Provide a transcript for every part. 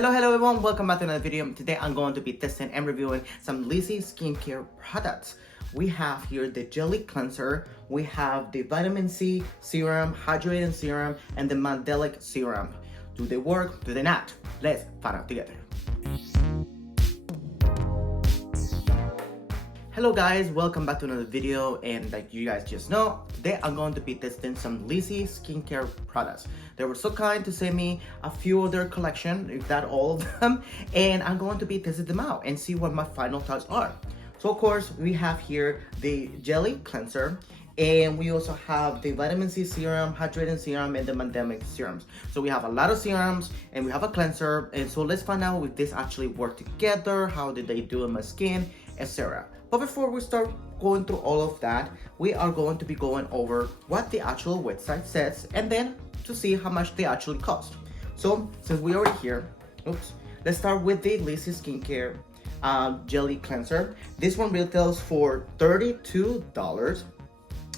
Hello everyone, welcome back to another video. Today I'm going to be testing and reviewing some Lissy skincare products. We have here the Jelly Cleanser, we have the Vitamin C Serum, Hydrating Serum, and the Mandelic Serum. Do they work? Do they not? Let's find out together. Hello guys, welcome back to another video, and like you guys just know, today I'm going to be testing some Lissy skincare products. They were so kind to send me a few of their collection, if not all of them, and I'm going to be testing them out and see what my final thoughts are. So of course, we have here the Jelly Cleanser, and we also have the Vitamin C Serum, Hydrating Serum, and the Mandelic Serums. So we have a lot of serums, and we have a cleanser, and so let's find out if this actually work together, how did they do in my skin, etc. But before we start going through all of that, we are going to be going over what the actual website says and then to see how much they actually cost. So since we already here, let's start with the Lissy Skincare Jelly Cleanser. This one retails for $32.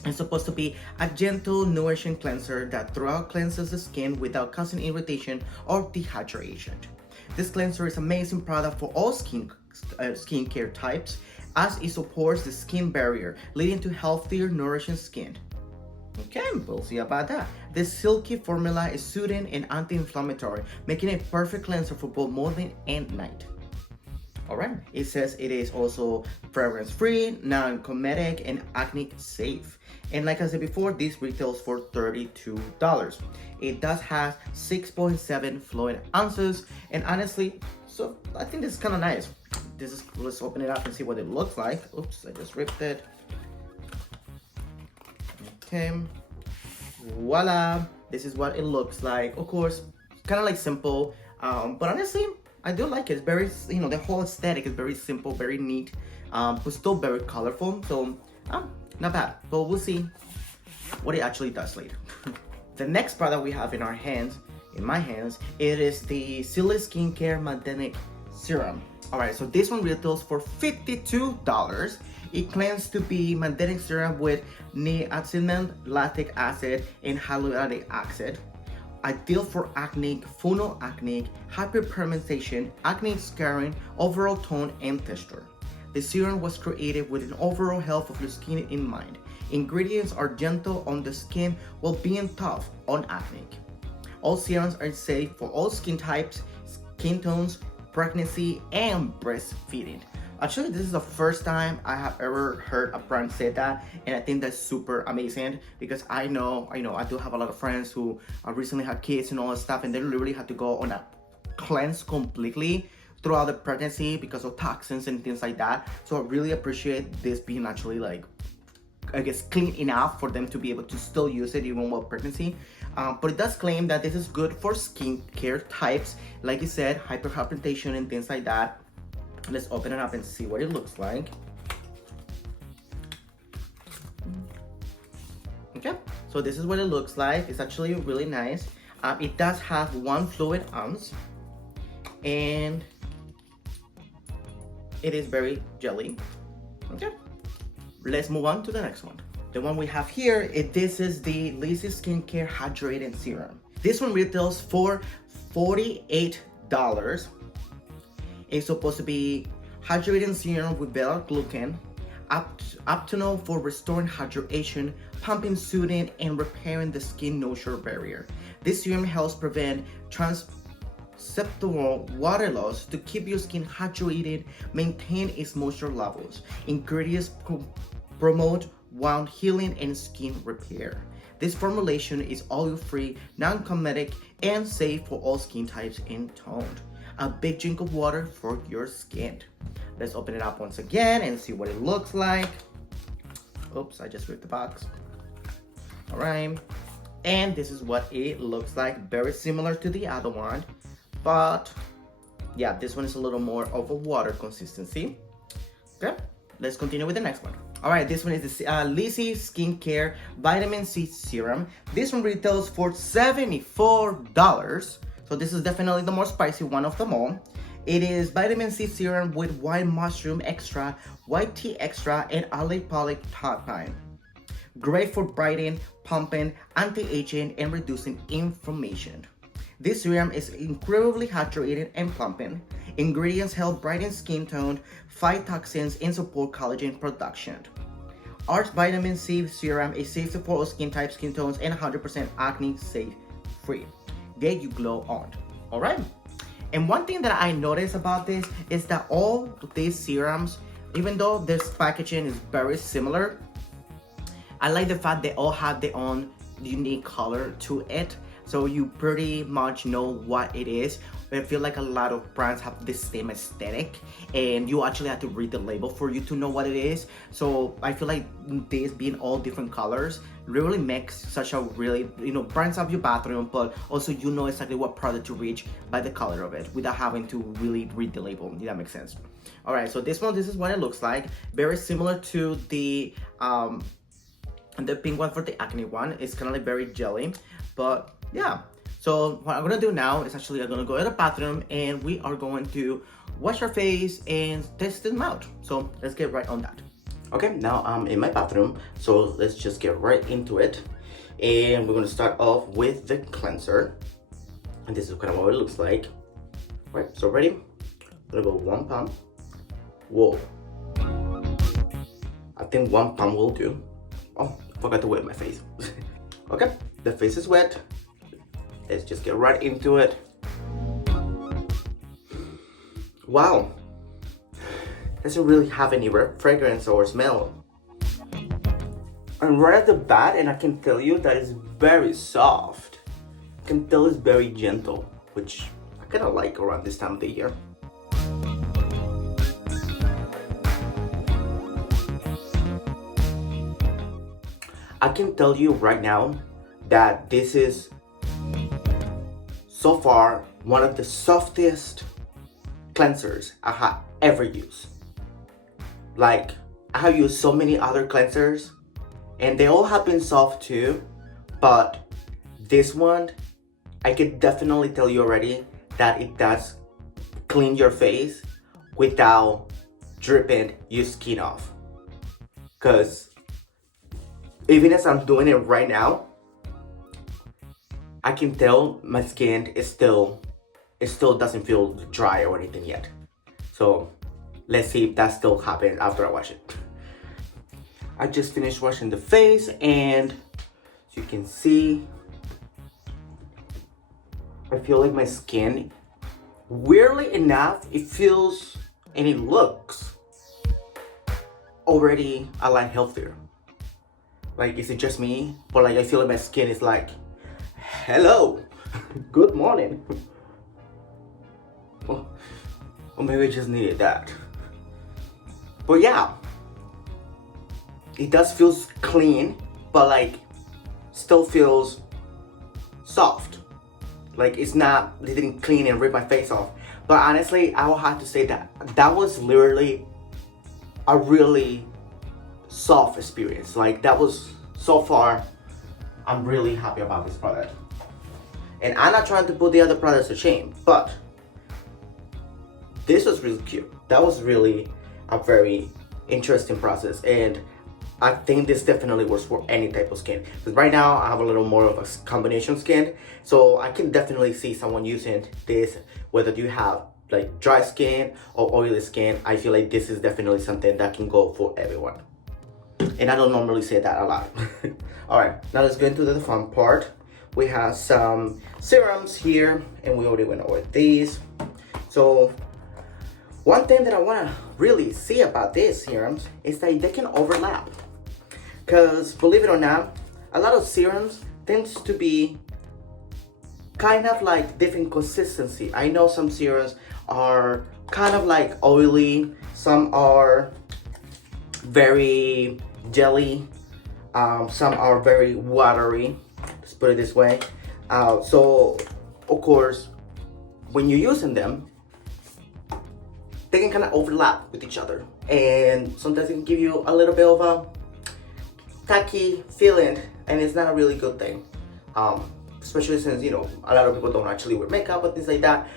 It's supposed to be a gentle, nourishing cleanser that throughout cleanses the skin without causing irritation or dehydration. This cleanser is an amazing product for all skincare types, as it supports the skin barrier, leading to healthier, nourishing skin. Okay, we'll see about that. This silky formula is soothing and anti-inflammatory, making it a perfect cleanser for both morning and night. Alright, it says it is also fragrance-free, non-cosmetic, and acne-safe. And like I said before, this retails for $32. It does have 6.7 fluid ounces, and honestly, so I think this is kind of nice. Let's open it up and see what it looks like. Oops, I just ripped it. Okay, voila, this is what it looks like. Of course, kind of like simple, but honestly, I do like it. It's very, the whole aesthetic is very simple, very neat, but still very colorful. So, not bad. But we'll see what it actually does later. The next product we have in our hands, in my hands, it is the Lissy Skincare Mandelic Serum. Alright, so this one retails for $52. It claims to be Mandelic Serum with niacinamide, lactic acid, and hyaluronic acid. Ideal for acne, fungal acne, hyperpigmentation, acne scarring, overall tone, and texture. The serum was created with an overall health of your skin in mind. Ingredients are gentle on the skin while being tough on acne. All serums are safe for all skin types, skin tones, pregnancy, and breastfeeding. Actually, this is the first time I have ever heard a brand say that, and I think that's super amazing because I know I do have a lot of friends who recently had kids and all that stuff, and they literally had to go on a cleanse completely throughout the pregnancy because of toxins and things like that. So I really appreciate this being actually, like, I guess, clean enough for them to be able to still use it even while pregnancy. But it does claim that this is good for skincare types, like you said, hyperpigmentation and things like that. Let's open it up and see what it looks like. Okay, so this is what it looks like. It's actually really nice. It does have 1 fluid ounce, and it is very jelly. Okay, let's move on to the next one. The one we have here, this is the Lissy Skincare Hydrating Serum. This one retails for $48. It's supposed to be hydrating serum with beta-glucan, optimal for restoring hydration, pumping, soothing, and repairing the skin nourishing barrier. This serum helps prevent transceptual water loss to keep your skin hydrated, maintain its moisture levels. Ingredients promote wound healing and skin repair. This formulation is oil-free, non-cosmetic, and safe for all skin types and toned. A big drink of water for your skin. Let's open it up once again and see what it looks like. Oops, I just ripped the box. All right, and this is what it looks like. Very similar to the other one, but yeah, this one is a little more of a water consistency. Okay, let's continue with the next one. All right, this one is the Lissy Skincare Vitamin C Serum. This one retails for $74. So this is definitely the more spicy one of them all. It is Vitamin C Serum with white mushroom extra, white tea extra, and alipolic terpene. Great for brightening, pumping, anti-aging, and reducing inflammation. This serum is incredibly hydrating and plumping. Ingredients help brighten skin tone, fight toxins, and support collagen production. Our vitamin C serum is safe for all skin types, skin tones, and 100% acne safe free. Get you glow on. Alright? And one thing that I noticed about this is that all these serums, even though this packaging is very similar, I like the fact they all have their own unique color to it. So you pretty much know what it is. I feel like a lot of brands have the same aesthetic and you actually have to read the label for you to know what it is. So I feel like this being all different colors really makes such a really, brightens up your bathroom, but also you know exactly what product to reach by the color of it without having to really read the label, if that makes sense. All right, so this is what it looks like. Very similar to the pink one for the acne one. It's kind of like very jelly, but yeah. So what I'm gonna do now is actually I'm gonna go to the bathroom and we are going to wash our face and test them out. So let's get right on that. Okay, now I'm in my bathroom, so let's just get right into it. And we're gonna start off with the cleanser. And this is kind of what it looks like. All right, so ready? I'm gonna go 1 pump. Whoa. I think 1 pump will do. Oh, forgot to wet my face. Okay, the face is wet. Let's just get right into it. Wow, doesn't really have any fragrance or smell. And right at the bat, and I can tell you that it's very soft. I can tell it's very gentle, which I kind of like around this time of the year. I can tell you right now that this is so far one of the softest cleansers I have ever used. Like, I have used so many other cleansers and they all have been soft too, but this one, I can definitely tell you already that it does clean your face without dripping your skin off. Because even as I'm doing it right now, I can tell my skin is still doesn't feel dry or anything yet. So let's see if that still happens after I wash it. I just finished washing the face and as you can see, I feel like my skin, weirdly enough, it feels and it looks already a lot healthier. Like, is it just me? But like, I feel like my skin is like, hello, good morning. Or maybe I just needed that. But yeah, it does feel clean, but like still feels soft. Like it didn't clean and rip my face off. But honestly, I will have to say that was literally a really soft experience. Like that was, so far, I'm really happy about this product. And I'm not trying to put the other products to shame, but this was really cute. That was really a very interesting process, and I think this definitely works for any type of skin. Because right now I have a little more of a combination skin, so I can definitely see someone using this, whether you have like dry skin or oily skin. I feel like this is definitely something that can go for everyone. And I don't normally say that a lot. Alright, now let's go into the fun part. We have some serums here, and we already went over these. So one thing that I want to really see about these serums is that they can overlap. Because believe it or not, a lot of serums tends to be kind of like different consistency. I know some serums are kind of like oily, some are very jelly, some are very watery, let's put it this way. So of course, when you're using them, they can kind of overlap with each other, and sometimes it can give you a little bit of a tacky feeling, and it's not a really good thing, especially since a lot of people don't actually wear makeup and things like that.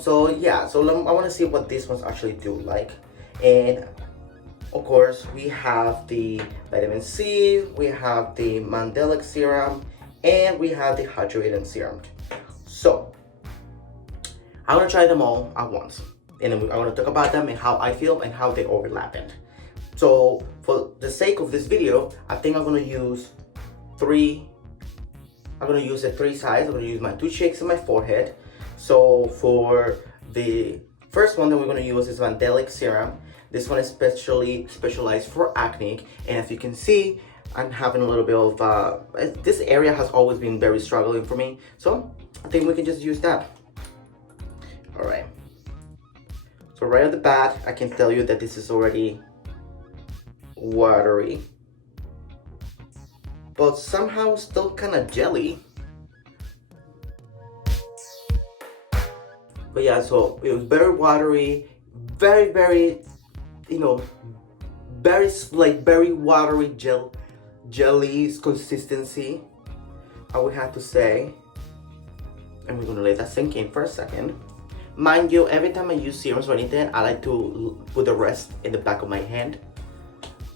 So yeah, so I want to see what these ones actually do like. And of course, we have the vitamin C, we have the Mandelic serum, and we have the hydrating serum. So I'm gonna try them all at once, and then I'm gonna talk about them and how I feel and how they overlap it. So for the sake of this video, I think I'm gonna use three. I'm gonna use the three sides. I'm gonna use my 2 cheeks and my forehead. So for the first one that we're gonna use is Mandelic Serum. This one is specialized for acne, and as you can see, I'm having a little bit of this area has always been very struggling for me. So I think we can just use that. All right. So right off the bat, I can tell you that this is already watery, but somehow still kind of jelly. But yeah, so it was very watery, very, you know, very watery jelly's consistency, I would have to say. And we're gonna let that sink in for a second. Mind you, every time I use serums or anything, I like to put the rest in the back of my hand,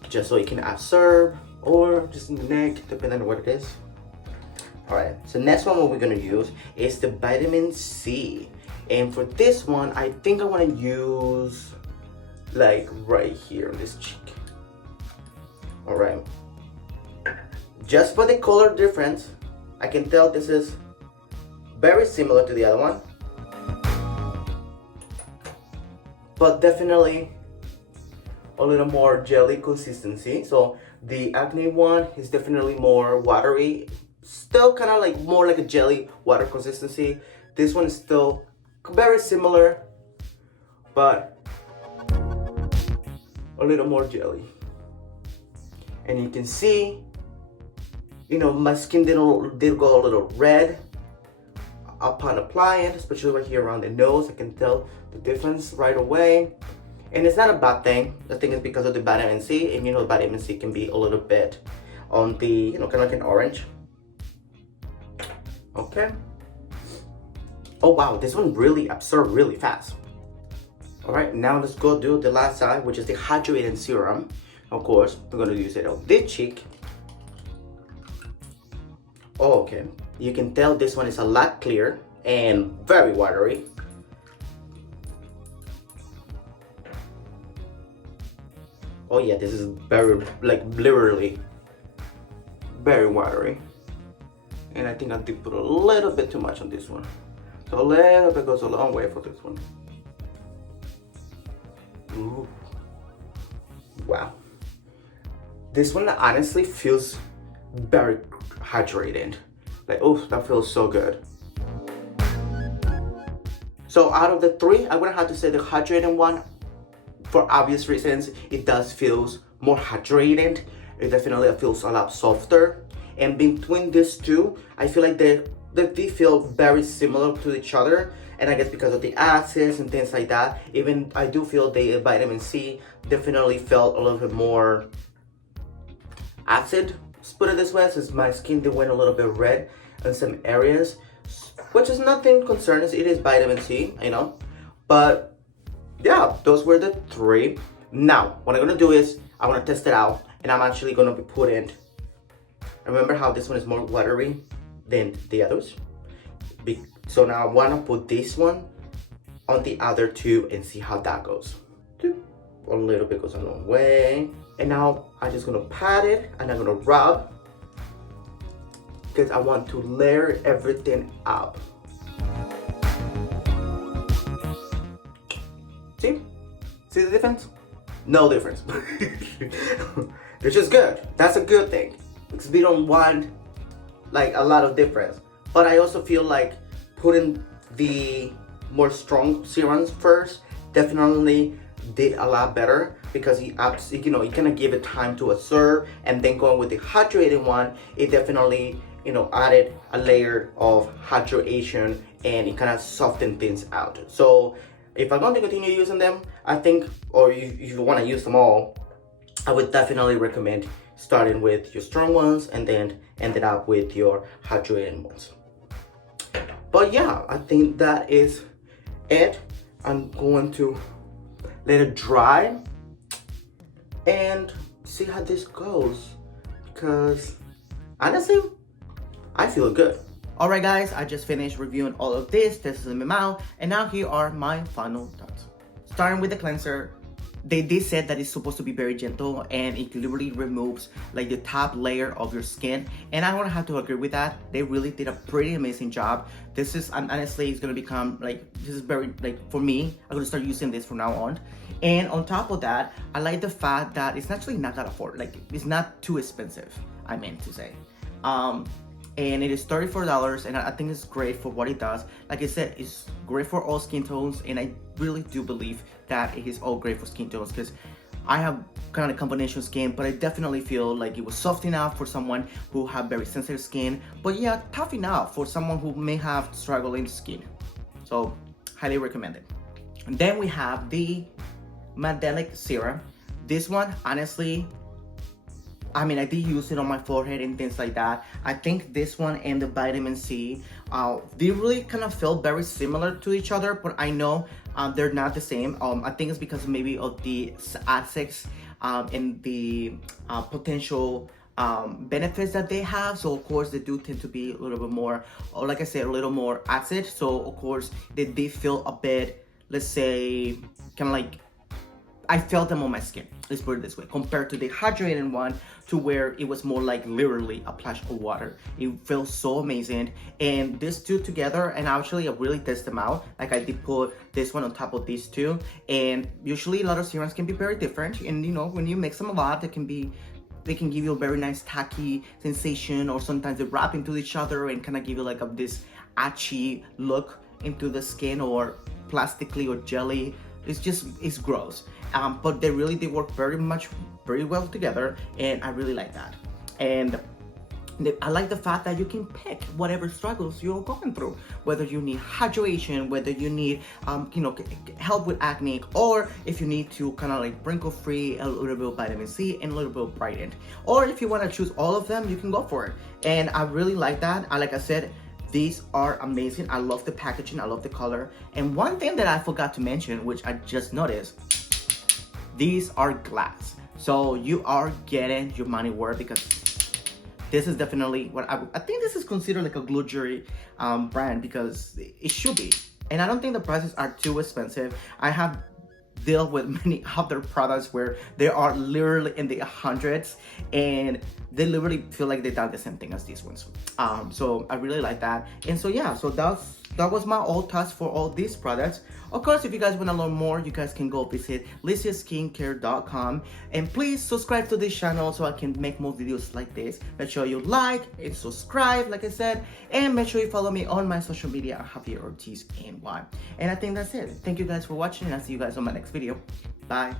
just so it can absorb, or just in the neck, depending on what it is. All right, so next one what we're gonna use is the vitamin C. And for this one, I think I wanna use like right here on this cheek. All right, just for the color difference, I can tell this is very similar to the other one, but definitely a little more jelly consistency. So the acne one is definitely more watery, still kind of like more like a jelly water consistency. This one is still very similar, but a little more jelly. And you can see, you know, my skin did go a little red upon applying, especially right here around the nose. I can tell the difference right away. And it's not a bad thing. The thing is because of the vitamin C, and you know, vitamin C can be a little bit on the, you know, kind of like an orange. Okay. Oh wow, this one really absorbed really fast. All right, now let's go do the last side, which is the hydrating serum. Of course, we're gonna use it on this cheek. Oh, okay. You can tell this one is a lot clearer and very watery. Oh yeah, this is very, like, literally very watery. And I think I did put a little bit too much on this one. So a little bit goes a long way for this one. Ooh. Wow. This one honestly feels very hydrated. Like, oh, that feels so good. So out of the three, I'm gonna have to say the hydrating one, for obvious reasons. It does feels more hydrated. It definitely feels a lot softer. And between these two, I feel like they feel very similar to each other. And I guess because of the acids and things like that, even I do feel the vitamin C definitely felt a little bit more acid, let's put it this way, since my skin did went a little bit red in some areas, which is nothing concerning. It is vitamin C, you know. But yeah, those were the three. Now, what I'm gonna do is I wanna test it out, and I'm actually gonna be putting, remember how this one is more watery than the others? So now I wanna put this one on the other two and see how that goes. A little bit goes a long way. And now I'm just gonna pat it and I'm gonna rub, because I want to layer everything up. See? See the difference? No difference. It's just good. That's a good thing, because we don't want like a lot of difference. But I also feel like putting the more strong serums first definitely did a lot better, because you know, you kind of give it time to absorb, and then going with the hydrating one, it definitely, you know, added a layer of hydration, and it kind of softened things out. So if I'm going to continue using them, I think, or if you want to use them all, I would definitely recommend starting with your strong ones and then ended up with your hydrating ones. But yeah, I think that is it. I'm going to let it dry and see how this goes, because honestly, I feel good. Alright guys, I just finished reviewing all of this, testing them out, and now here are my final thoughts. Starting with the cleanser, they did said that it's supposed to be very gentle and it literally removes like the top layer of your skin, and I want to have to agree with that. They really did a pretty amazing job. This is honestly, it's gonna become like, this is very like, for me, I'm gonna start using this from now on. And on top of that, I like the fact that it's actually not that affordable, like it's not too expensive, I meant to say. And it is $34, and I think it's great for what it does. Like I said, it's great for all skin tones, and I really do believe that it is all great for skin tones, because I have kind of a combination skin, but I definitely feel like it was soft enough for someone who have very sensitive skin, but yeah, tough enough for someone who may have struggling skin. So highly recommended. And then we have the Mandelic Serum. This one, honestly, I mean, I did use it on my forehead and things like that. I think this one and the vitamin C, they really kind of feel very similar to each other, but I know they're not the same. I think it's because maybe of the acids and the potential benefits that they have. So of course they do tend to be a little bit more, or like I said, a little more acid. So of course they feel a bit, let's say, kind of like, I felt them on my skin, let's put it this way, compared to the hydrated one, to where it was more like literally a splash of water. It feels so amazing. And these two together, and actually I really test them out. Like I did put this one on top of these two, and usually a lot of serums can be very different. And you know, when you mix them a lot, they can give you a very nice tacky sensation, or sometimes they wrap into each other and kind of give you like this atchy look into the skin, or plastically or jelly. It's gross. But they work very well together, and I really like that. And I like the fact that you can pick whatever struggles you're going through, whether you need hydration, whether you need help with acne, or if you need to kind of like wrinkle free, a little bit of vitamin C and a little bit of brightened, or if you want to choose all of them, you can go for it. And I really like that. Like I said, these are amazing. I love the packaging, I love the color. And one thing that I forgot to mention, which I just noticed, these are glass. So you are getting your money worth, because this is definitely what I think this is considered like a luxury brand, because it should be. And I don't think the prices are too expensive. I have dealt with many other products where they are literally in the hundreds, and they literally feel like they've done the same thing as these ones. So I really like that. And so yeah, so that was my all thoughts for all these products. Of course, if you guys want to learn more, you guys can go visit LissySkincare.com, and please subscribe to this channel so I can make more videos like this. Make sure you like and subscribe, like I said, and make sure you follow me on my social media, Javier Ortiz NY. And I think that's it. Thank you guys for watching, and I'll see you guys on my next video. Bye.